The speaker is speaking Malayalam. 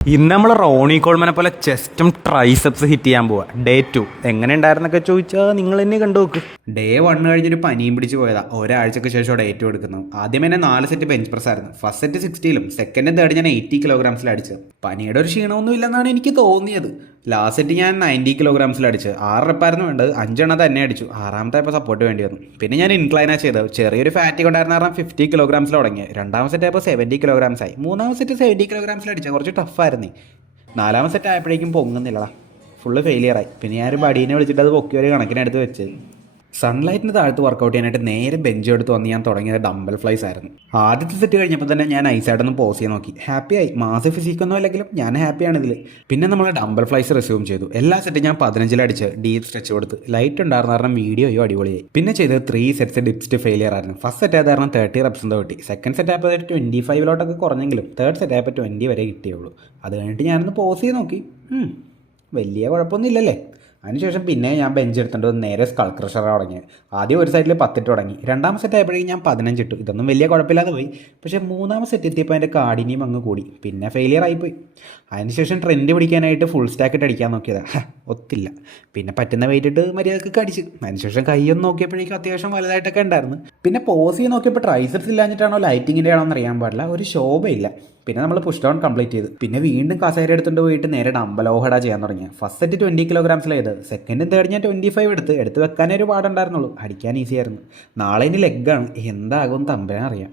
ഇന്ന് നമ്മൾ റോണി കോൾമനെ പോലെ ചെസ്റ്റും ട്രൈസെപ്സ് ഹിറ്റ് ചെയ്യാൻ പോവാ. ഡേ 2 എങ്ങനെ ഉണ്ടായിരുന്നൊക്കെ ചോദിച്ചാൽ നിങ്ങൾ തന്നെ കണ്ടു നോക്ക്. ഡേ 1 കഴിഞ്ഞൊരു പനിയും പിടിച്ച് പോയതാ. ഒരാഴ്ചക്ക് ശേഷം ഡേ 2 എടുക്കുന്നു. ആദ്യം തന്നെ 4 സെറ്റ് ബെഞ്ച് പ്രസ് ആയിരുന്നു. ഫസ്റ്റ് സെറ്റ് 60ലും സെക്കൻഡ് തേർഡ് ഞാൻ 80 കിലോഗ്രാംസിൽ അടിച്ചത്. പനിയുടെ ഒരു ക്ഷീണമൊന്നും ഇല്ലെന്നാണ് എനിക്ക് തോന്നിയത്. ലാസ്റ്റ് സെറ്റ് ഞാൻ 90 കിലോഗ്രാംസിൽ അടിച്ച് 6 റെപ്പായിരുന്നു വേണ്ടത്. 5 എണ്ണം തന്നെ അടിച്ചു. ആറാമത്തെ ആയപ്പോൾ സപ്പോർട്ട് വേണ്ടി വന്നു. പിന്നെ ഞാൻ ഇൻക്ലൈനാ ചെയ്തത്. ചെറിയൊരു ഫാറ്റി കൊണ്ടായിരുന്ന കാരണം 50 കിലോഗ്രാംസിൽ തുടങ്ങി. രണ്ടാമത്തെ സെറ്റ് ആയപ്പോൾ 70 കിലോഗ്രാംസ് ആയി. മൂന്നാമത്തെ സെറ്റ് 70 കിലോഗ്രാംസിൽ അടിച്ചത് കുറച്ച് ടഫായിരുന്നു. നാലാമത്തെ സെറ്റ് ആയപ്പോഴേക്കും പൊങ്ങുന്നില്ലടാ, ഫുള്ള് ഫെയിലിയറായി. പിന്നെ ഞാൻ ഒരു ബടീനെ വിളിച്ചിട്ട് അത് പൊക്കി ഒരു കണക്കിനെടുത്ത് വെച്ചത്. സൺലൈറ്റിന് താഴത്ത് വർക്കൗട്ട് ചെയ്യാനായിട്ട് നേരെ ബെഞ്ച് എടുത്ത് വന്ന് ഞാൻ തുടങ്ങിയത് ഡംബൽ ഫ്ലൈസ് ആയിരുന്നു. ആദ്യത്തെ സെറ്റ് കഴിഞ്ഞപ്പോൾ തന്നെ ഞാൻ ഐസായിട്ടൊന്ന് പോസ് ചെയ്ത് നോക്കി. ഹാപ്പിയായി. മാസ് ഫിസിക്കൊന്നും അല്ലെങ്കിലും ഞാൻ ഹാപ്പിയാണ് ഇതിൽ. പിന്നെ നമ്മൾ ഡംബൽ ഫ്ലൈസ് റെസ്യൂം ചെയ്തു. എല്ലാ സെറ്റും ഞാൻ 15 അടിച്ച് ഡീപ്പ് സ്ട്രെച്ച് കൊടുത്ത്. ലൈറ്റ് ഉണ്ടായിരുന്ന കാരണം വീഡിയോയോ അടിപൊളിയായി. പിന്നെ ചെയ്തത് 3 സെറ്റ്സ് ഡിപ്സ്റ്റ് ഫെയിലിയർ ആയിരുന്നു. ഫസ്റ്റ് സെറ്റ് ആയത് കാരണം 30 റെപ്സ് എന്തോ കിട്ടി. സെക്കൻഡ് സെറ്റ് ആയപ്പോൾ 25 കുറഞ്ഞെങ്കിലും തേർഡ് സെറ്റ് ആയപ്പോൾ 20 വരെ കിട്ടിയുള്ളൂ. അത് കഴിഞ്ഞിട്ട് ഞാനൊന്ന് പോസ് ചെയ്ത് നോക്കി. വലിയ കുഴപ്പമൊന്നും ഇല്ലല്ലേ. അതിനുശേഷം പിന്നെ ഞാൻ ബെഞ്ച് എടുത്തിട്ട് നേരെ സ്കൾ ക്രഷർ തുടങ്ങിയത്. ആദ്യം ഒരു സൈഡിൽ 10 ഇട്ട് തുടങ്ങി. രണ്ടാമത്തെ സെറ്റ് ആയപ്പോഴേക്കും ഞാൻ 15 ഇട്ടു. ഇതൊന്നും വലിയ കുഴപ്പമില്ലാതെ പോയി. പക്ഷേ മൂന്നാമത്തെ സെറ്റ് എത്തിയപ്പോൾ അതിൻ്റെ കാഠിന്യം അങ്ങ് കൂടി. പിന്നെ ഫെയിലിയർ ആയിപ്പോയി. അതിനുശേഷം ട്രെൻഡ് പിടിക്കാനായിട്ട് ഫുൾ സ്റ്റാക്ക് ഇട്ട് അടിക്കാൻ നോക്കിയതാണ്. ഒത്തില്ല. പിന്നെ പറ്റുന്ന വെയിറ്റ് ഇട്ട് മര്യാദക്ക് അടിച്ച്. അതിനുശേഷം കൈയൊന്ന് നോക്കിയപ്പോഴേക്കും അത്യാവശ്യം വലുതായിട്ടൊക്കെ ഉണ്ടായിരുന്നു. പിന്നെ പോസ് ചെയ്ത് നോക്കിയപ്പോൾ ട്രൈസെപ്സ് ഇല്ലാഞ്ഞിട്ടാണോ ലൈറ്റിങ്ങിൻ്റെ ആണോ എന്ന് അറിയാൻ പാടില്ല, ഒരു ശോഭയില്ല. പിന്നെ നമ്മൾ പുഷ് ഡൗൺ കംപ്ലീറ്റ് ചെയ്തു. പിന്നെ വീണ്ടും കസേര എടുത്തുകൊണ്ട് പോയിട്ട് നേരെ ഡംബൽ ഓഹഡ ചെയ്യാൻ തുടങ്ങി. First set 20 കിലോഗ്രാംസിലായത്. സെക്കൻഡും തേർഡ് ഞാൻ 25 എടുത്ത് വെക്കാനേ ഒരു പാടുണ്ടായിരുന്നുള്ളൂ. അടിക്കാൻ ഈസി ആയിരുന്നു. നാളെ ഇനി ലെഗാണ്. എന്താകും തമ്പനെ അറിയാം.